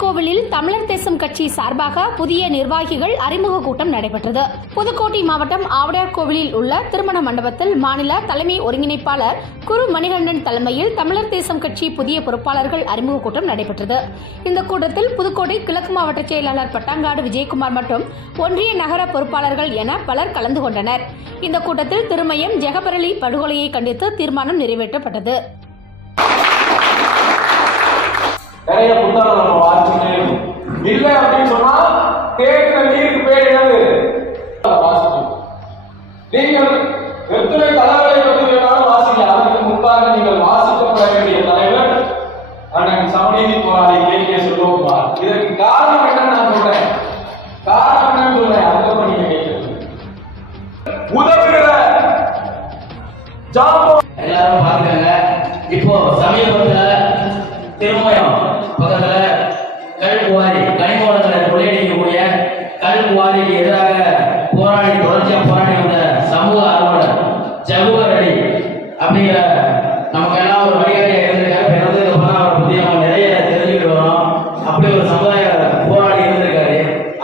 ஆவுடையார்கோவிலில் தமிழர் தேசம் கட்சி சார்பாக புதிய நிர்வாகிகள் அறிமுக கூட்டம் நடைபெற்றது. புதுக்கோட்டை மாவட்டம் ஆவுடையார்கோவிலில் உள்ள திருமண மண்டபத்தில் மாநில தலைமை ஒருங்கிணைப்பாளர் குரு மணிகண்டன் தலைமையில் தமிழர் தேசம் கட்சி புதிய பொறுப்பாளர்கள் அறிமுக கூட்டம் நடைபெற்றது. இந்த கூட்டத்தில் புதுக்கோட்டை கிழக்கு மாவட்ட செயலாளர் பட்டாங்காடு விஜயகுமார் மற்றும் ஒன்றிய நகர பொறுப்பாளர்கள் என பலர் கலந்து கொண்டனர். இந்த கூட்டத்தில் திருமயம் ஜெகபரளி படுகொலையை கண்டித்து தீர்மானம் நிறைவேற்றப்பட்டது. நிறைய புத்தகம் நம்ம வாசிச்சுட்டே இருக்கும். இல்லை அப்படின்னு சொன்னா தேக்கிற நீருக்கு பேர் என்னது? வாசிக்கும். நீங்கள் எத்தனை கலர்களை பற்றி வேணாலும் வாசிக்கலாம். அதற்கு முன்பாக நீங்கள் வாசிக்கப்பட வேண்டிய தலைவர் அண்ணன் சமநீதி போராளி கே செல்வகுமார். இதற்கு காரணம் என்னன்னு நான் சொல்றேன். காரணம் என்னன்னு சொல்றேன். அதுக்கப்புறம் நீங்க கேட்கணும். உதவுகிற ஜாம்போ எல்லாரும் பாருங்க. இப்போ சமீபத்துல திருமயம் பக்கத்துல கல்குவாரி கனிமவளங்களை கொள்ளையடிக்கக்கூடிய கல்குவாரிக்கு எதிராக தொடர்ச்சியா போராடி வந்த சமூக ஆர்வலர் ஜகுபரளி அப்படிங்கிற நமக்கு எல்லாம் ஒரு வழிகாட்டியா இருந்திருக்காரு. பிறந்ததுக்கு அப்புறம் அவரை பத்தி நம்ம நிறைய தெரிஞ்சுக்கிட்டு வரோம். அப்படி ஒரு சமுதாய போராடி இருந்திருக்காரு.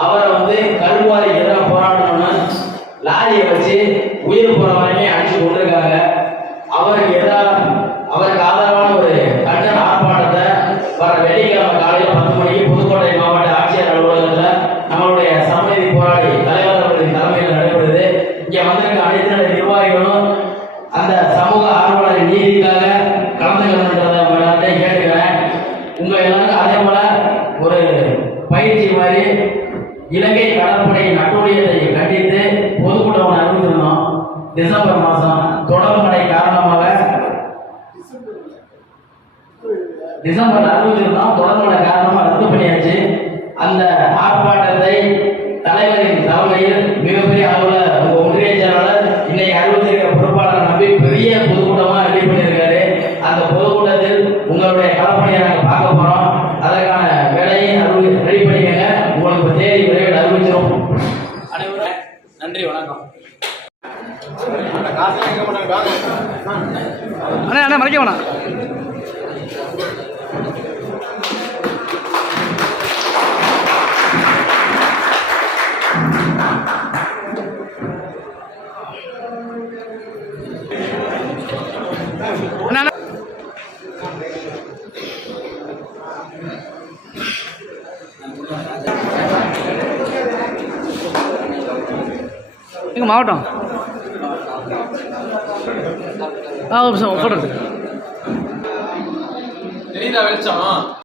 அவரை கல்குவாரிக்கு எதிராக போராடணும்னு லாரியை வச்சு உயிர் போற வரைக்கும் அடிச்சு கொண்டிருக்காங்க. அவருக்கு ஆதரவான ஒரு கண்டன ஆர்ப்பாட்டத்தை வர வெள்ளிக்கிழமை காலையில் 10 மணிக்கு புதுக்கோட்டை மாவட்ட ஆட்சியர் அலுவலகத்தில் நம்மளுடைய சமநீதி போராடி தலைவர் அவர்களின் தலைமையில் நடைபெறுது. இங்கே வந்திருக்க அனைத்து நிர்வாகிகளும் அந்த சமூக ஆர்வலரின் நீதிக்காக கலந்துக்கணுன்றதை உங்க எல்லாத்தையும் கேட்டுக்கிறேன். உங்க எல்லாருக்கும் அதே போல ஒரு பயிற்சி மாதிரி இலங்கை கடற்படையின் அட்டூழியத்தை கண்டித்து பொதுக்கூட்டம் அறிவித்திருந்தோம். டிசம்பர் மாதம் தொடர் மழை காரணமாக டிசம்பர் அறிவித்திருந்தோம். தொடர் மழை காரணமாக ரத்து பண்ணியாச்சு. அந்த ஆர்ப்பாட்டத்தை தலைவரின் தலைமையில் மிகப்பெரிய அளவில் உங்க ஒன்றிய செயலாளர் இன்னைக்கு அறிவித்திருக்கிற பொறுப்பாளர் நம்பி பெரிய பொதுக்கூட்டமாக ரெடி பண்ணியிருக்காரு. அந்த பொதுக்கூட்டத்தில் உங்களுடைய களப்பணியை நாங்கள் பார்க்க போறோம். அதற்கான வேலையை ரெடி பண்ணிக்கங்க. உங்களுக்கு தேதி விரைவில் அறிவிச்சிடும். அனைவரும் நன்றி, வணக்கம். அண்ணா மறைக்க வேணாம். எங்க மாவட்டம் போடுறது தெரியுதா வெளிச்சம்?